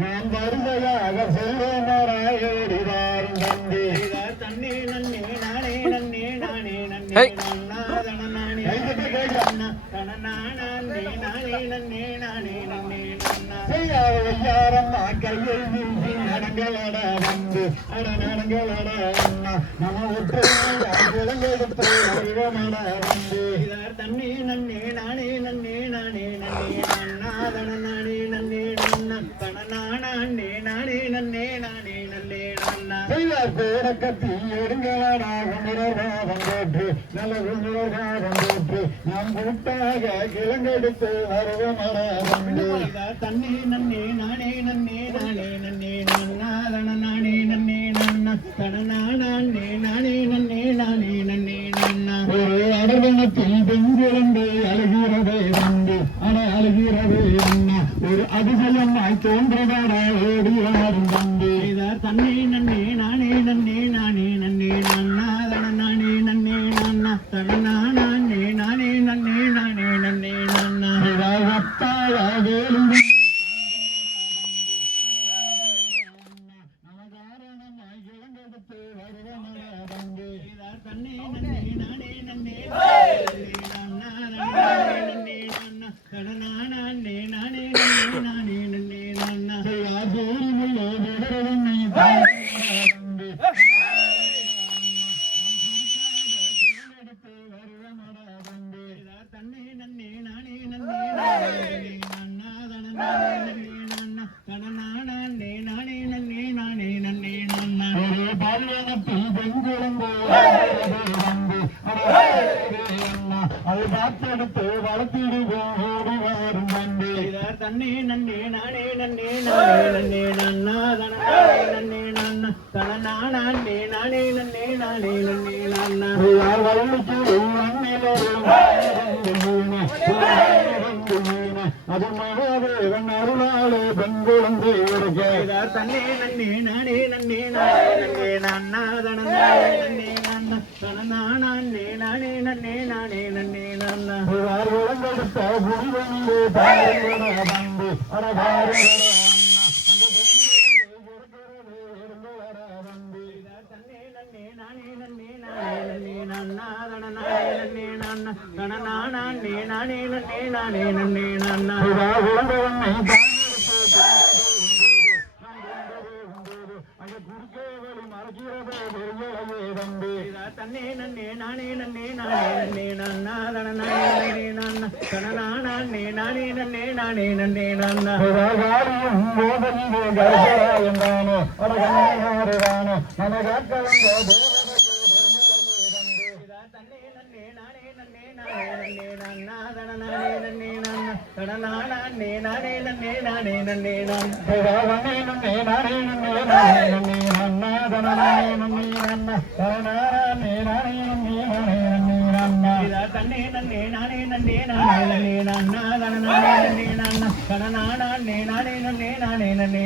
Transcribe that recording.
நான் வருகையாக செல்வனராயோடிவார் தந்தி தன்னே நன்னே நானே நன்னே நானே நன்னே நானே நானே நன்னே நானே நன்னே கையில் வீசி நடங்களட வந்து நடங்களட நம்ம ஒற்றையெடுத்து வந்து தன்னே நன்னே நானே நன்னே நானே நன்னே நானே நன்னே நானே நானே நன்னே நானே நன்னே பேரக்கத்தி எடுங்களாக வந்தோற்று நல்ல வந்தோற்று நாம் கூட்டாக கிழங்கெடுத்து வருவமட வந்து தன்னே நன்னே நானே நன்னே நானே நன்னே நானே நன்னே நானே நானே நன்னே நானே நன்னே ஒரு அடவனத்தில் பெண்குழந்தை அழுகிறதே வந்து அழுகிறதே அண்ணா ஒரு அதிசயமாய் தோன்றுவாட ஓடி வரும் தம்பி தன்னே நன்னே நானே நன்னே நானே நன்னே நானே நன்னே நானே நானே நன்னே நானே நன்னே வேலும் தன்னே நன்னே நானே நன்னே அது பார்த்தெடுத்து வளர்த்திடுவோம் ஓடி வரும் தம்பி தன்னே நன்னே நானே நன்னே நானே நன்னே நானே நானே நன்னே நானே நன்னே வள்ளிக்கு அது மகாதேவன் அருளாலே பெண் குழந்தை இருக்கிறார் தன்னே நன்னே நானே நன்னே நானே நன்னே நானே நானே நன்னே நானே நன்னே உலகெடுத்த குருவனிலே வந்து தன்னே நன்னே நானே நன்னே நானே நன்னே நானே நன்னே நானே நன்னே தன்னே நன்னே நானே நன்னே நானே நானே நன்னே நானே நன்னே